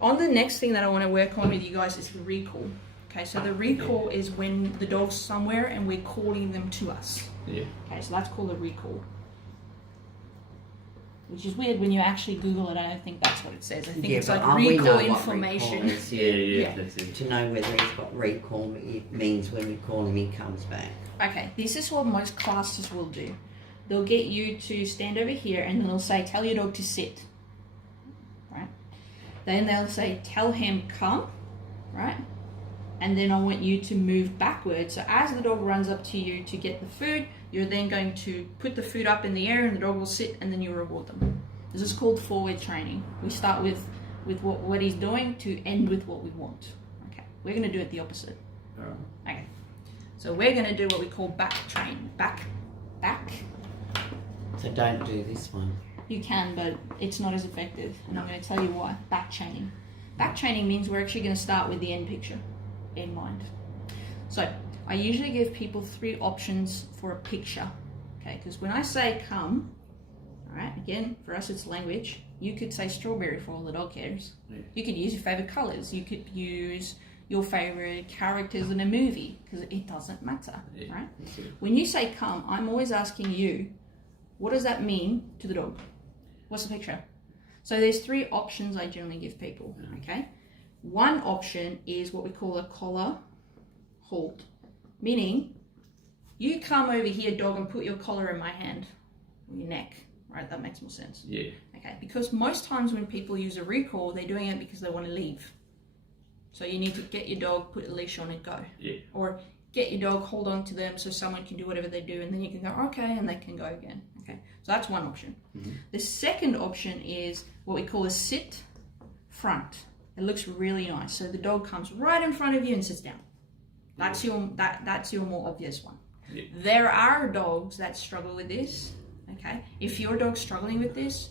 On the next thing that I want to work on with you guys is recall. Okay, so the recall is when the dog's somewhere and we're calling them to us. Yeah. Okay, so that's called a recall. Which is weird when you actually Google it. I don't think that's what it says. I think it's like recall information. Yeah, that's it. To know whether he's got recall, it means when we call him, he comes back. Okay, this is what most classes will do. They'll get you to stand over here and then they'll say, tell your dog to sit. Right? Then they'll say, tell him come. Right? And then I want you to move backwards. So as the dog runs up to you to get the food, you're then going to put the food up in the air and the dog will sit and then you reward them. This is called forward training. We start with what he's doing to end with what we want. Okay, we're going to do it the opposite. Okay, so we're going to do what we call back train. Back. So don't do this one. You can, but it's not as effective. And I'm going to tell you why. Back chaining. Back chaining means we're actually going to start with the end picture in mind. So I usually give people 3 options for a picture, okay? Because when I say come, all right, again, for us it's language. You could say strawberry for all the dog cares. Yeah. You could use your favorite colors. You could use your favorite characters in a movie, because it doesn't matter, right? Yeah. When you say come, I'm always asking you, what does that mean to the dog? What's the picture? So there's 3 options I generally give people, okay? One option is what we call a collar hold, meaning you come over here, dog, and put your collar in my hand, or your neck, right? That makes more sense. Yeah. Okay, because most times when people use a recall, they're doing it because they want to leave. So you need to get your dog, put a leash on and go. Yeah. Or get your dog, hold on to them so someone can do whatever they do, and then you can go, okay, and they can go again. Okay, so that's one option. Mm-hmm. The second option is what we call a sit front. It looks really nice. So the dog comes right in front of you and sits down. That's your more obvious one. Yeah. There are dogs that struggle with this. Okay, if your dog's struggling with this,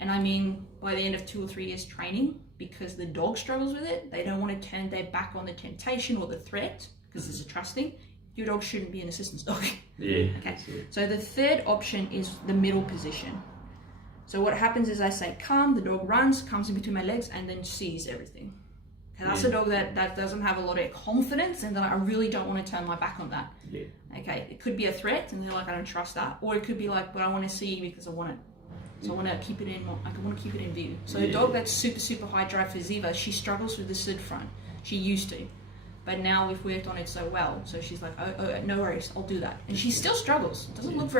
and I mean by the end of 2 or 3 years training, because the dog struggles with it, they don't want to turn their back on the temptation or the threat, because there's a trust thing. Your dog shouldn't be an assistance dog. Yeah. Okay. So the third option is the middle position. So what happens is I say come, the dog runs, comes in between my legs, and then sees everything. Okay, that's a dog that doesn't have a lot of confidence, and that I really don't want to turn my back on that. Yeah. Okay, it could be a threat, and they're like, I don't trust that. Or it could be like, but I want to see because I want it. So I want to keep it in. I want to keep it in view. So a dog that's super high drive for Ziva, she struggles with the sit front. She used to, but now we've worked on it so well. So she's like, oh, no worries, I'll do that. And she still struggles. It doesn't look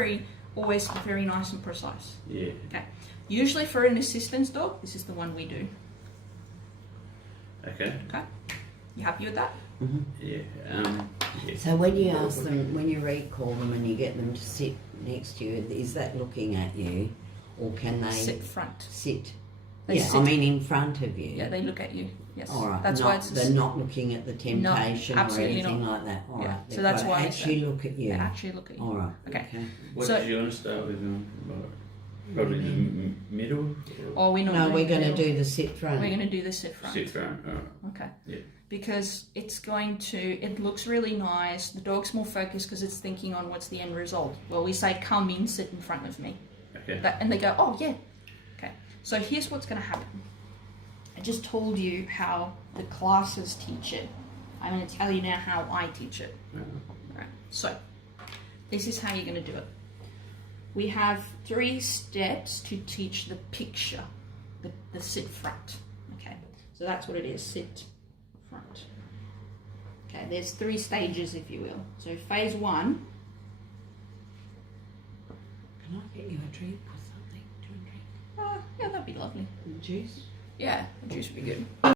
always very nice and precise. Yeah. Okay. Usually for an assistance dog, this is the one we do. Okay. Okay. You happy with that? Mm-hmm. Yeah. So when you ask them, when you recall them and you get them to sit next to you, is that looking at you, or can they sit front? Sit. They sit. I mean in front of you. Yeah, they look at you. Yes. All right. That's why they're not looking at the temptation or anything like that. All right. So that's why actually look at you. They actually look at you. All right. Okay. What did you want to start with? Probably the middle? Or we're not. No, we're going to do the sit front. We're going to do the sit front. Sit front. Okay. Yeah. Because it looks really nice. The dog's more focused because it's thinking on what's the end result. Well, we say, come in, sit in front of me. Okay. And they go, oh, yeah. Okay. So here's what's going to happen. I just told you how the classes teach it. I'm going to tell you now how I teach it. All right. So this is how you're going to do it. We have 3 steps to teach the picture, the sit front. Okay, so that's what it is, sit front. Okay, there's 3 stages, if you will. So phase 1. Can I get you a drink or something? Do you want a drink? Yeah, that'd be lovely. Juice? Yeah, juice would be good.